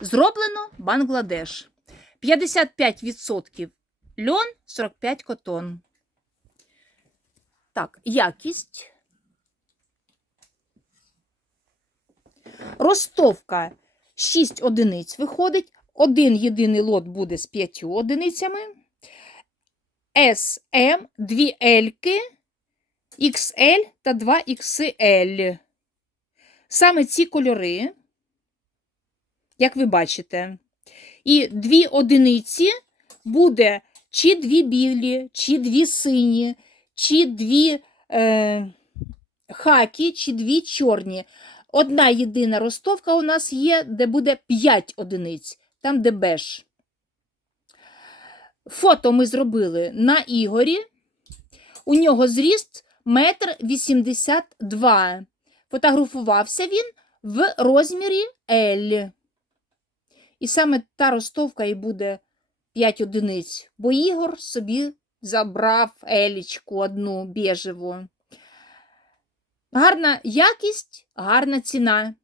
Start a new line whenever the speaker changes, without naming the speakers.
Зроблено Бангладеш. 55% льон, 45 котон. Так, якість. Ростовка 6 одиниць виходить. Один єдиний лот буде з 5 одиницями. SM, 2 L, XL та 2 XL. Саме ці кольори, як ви бачите, і дві одиниці буде чи дві білі, чи дві сині, чи дві е, хакі, чи дві чорні. Одна єдина ростовка у нас є, де буде 5 одиниць, там де беж. Фото ми зробили на Ігорі. У нього зріст метр вісімдесят два. Фотографувався він в розмірі L. І саме та ростовка і буде 5 одиниць, бо Ігор собі забрав елічку одну біжеву. Гарна якість, гарна ціна.